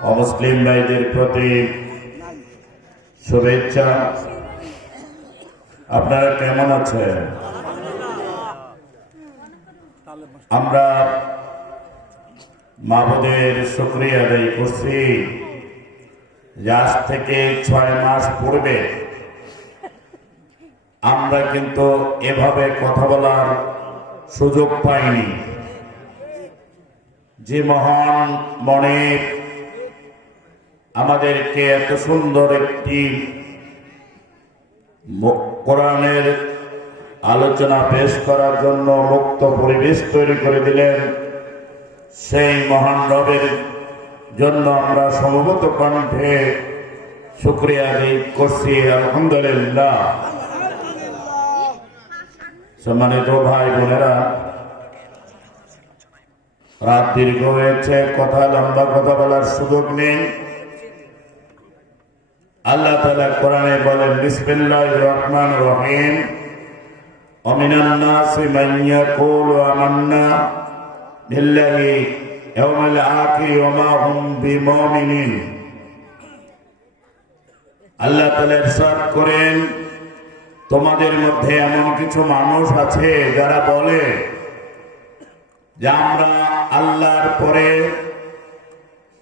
অমুসলিম ভাইদের প্রতি শুভেচ্ছা। আপনারা কেমন আছেন? আমরা মাহবুদের শুক্রিয়া আদায় করছি। আজ থেকে ছয় মাস পূর্বে আমরা কিন্তু এভাবে কথা বলার সুযোগ পাইনি। যে মহান মনে আমাদেরকে এত সুন্দর একটি কোরআনের আলোচনা পেশ করার জন্য মুক্ত পরিবেশ তৈরি করে দিলেন। সেই মহান রবের জন্য আমরা সমবেত কণ্ঠে শুক্রিয়া আদায় করছি। আলহামদুলিল্লাহ। সম্মানিত ভাই বোনেরা, রাত দীর্ঘ হয়েছে, কথা লম্বা কথা বলার সুযোগ নেই। আল্লাহ তালা কোরআনে বলেন বিসমিল্লাহ রহমান রহিম। অমিনান্না সিমাইয়া কোল আমান্না নিল্লাহি ইয়াউমাল আখির ওয়া হুম বিমুমিনিন। আল্লাহ তালা ইরশাদ করেন, তোমাদের মধ্যে এমন কিছু মানুষ আছে যারা বলে যে আমরা আল্লাহর পরে,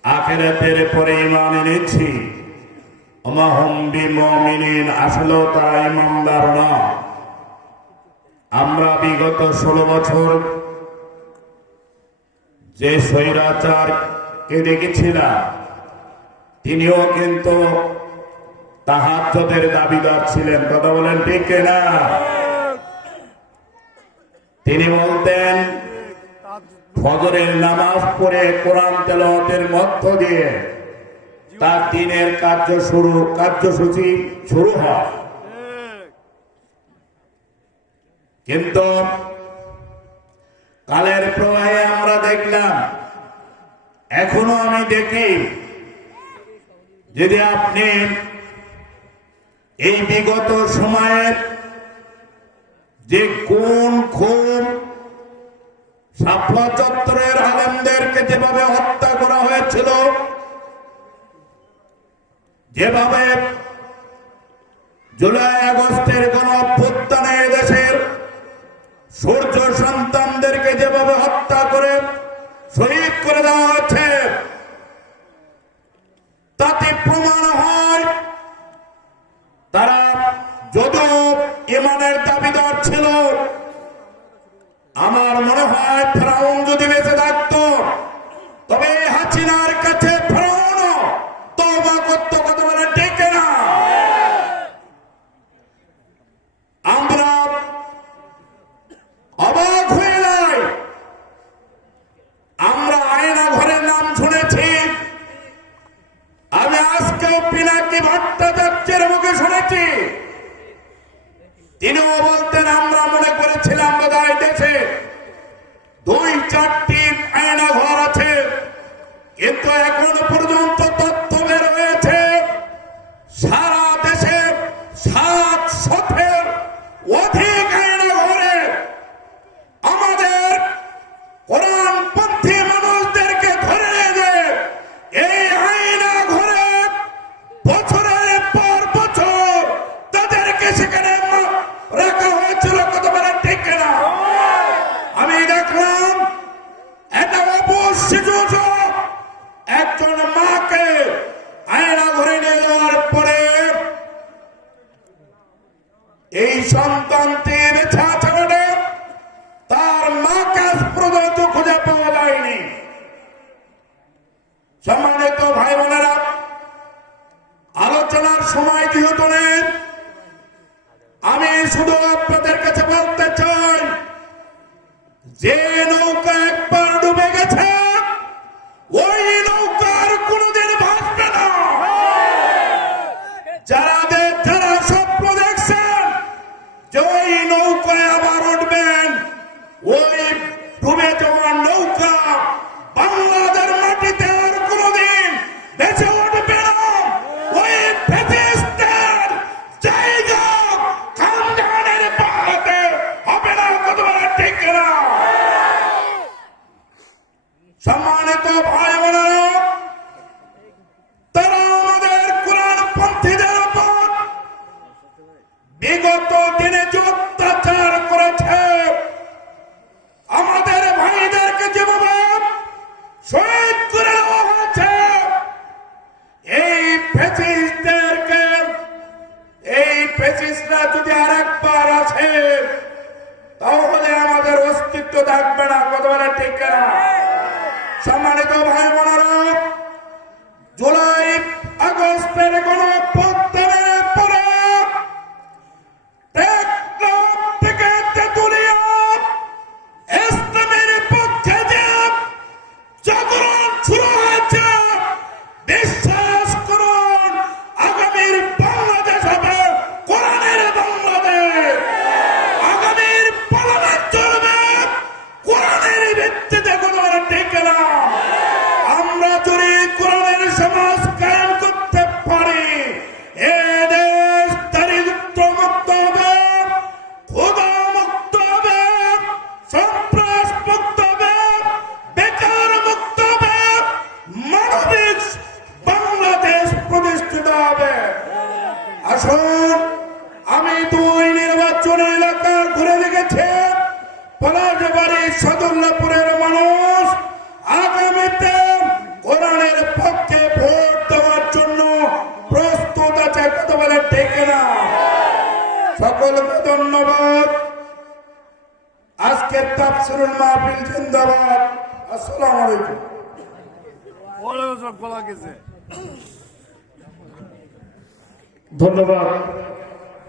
আখেরাতের পরে ইমান এনেছি। আমরা বিগত ষোলো বছর যে স্বৈরাচারকে দেখেছিলাম, তিনিও কিন্তু তাহাজ্জদের দাবিদার ছিলেন। কথা বলেন ঠিক না তিনি বলতেন, ফজরের নামাজ পড়ে কোরআন তেলাওয়াতের মধ্য দিয়ে তার দিনের কার্য শুরু, কার্যসূচি শুরু হয়। কিন্তু কালের প্রবাহে আমরা দেখলাম, এখনও আমি দেখি, যদি আপনি এই বিগত সময়ের যে কোন খুন সাফলা চত্বরের আলেমদেরকে যেভাবে হত্যা করা হয়েছিল যেভাবে জুলাই আগস্টের কোন অভ্যুত্থানে দেশের সূর্য সন্তানদেরকে যেভাবে হত্যা করে শহীদ করে দেওয়া হচ্ছে, তাতে প্রমাণ হয় তারা যদিও ইমানের দাবিদার ছিল আমার মনে হয় ফেরাউন যদি বেঁচে থাকতো তবে এই হাসিনার কাছে ফেরাউন তবা করতে কথা বলে ডেকে না আমরা অবাক হয়ে যাই আমরা আয়না ঘরের নাম শুনেছি আমি আজকেও পিনাকি ভট্টাচার্যের মুখে শুনেছি। তিনিও বলতেন, আমরা মনে করেছিলাম বোধহয় দেশে দুই চারটি আয়না ঘর আছে। কিন্তু এখন পর্যন্ত তথ্য এই সন্তানটির আছে তার মাকে কাজ পর্যন্ত খুঁজে পাওয়া যায়নি। সম্মানিত ভাই বোনেরা, আলোচনার সময় যেহেতু নেই থাকবে না কতবার ঠিক না হ্যাঁ। সম্মানিত ভাই বোনেরা আজকের তাফসিরুল মাহফিল জিন্দাবাদ। আসসালামু আলাইকুম। ওরা সব বলা গেছে। ধন্যবাদ।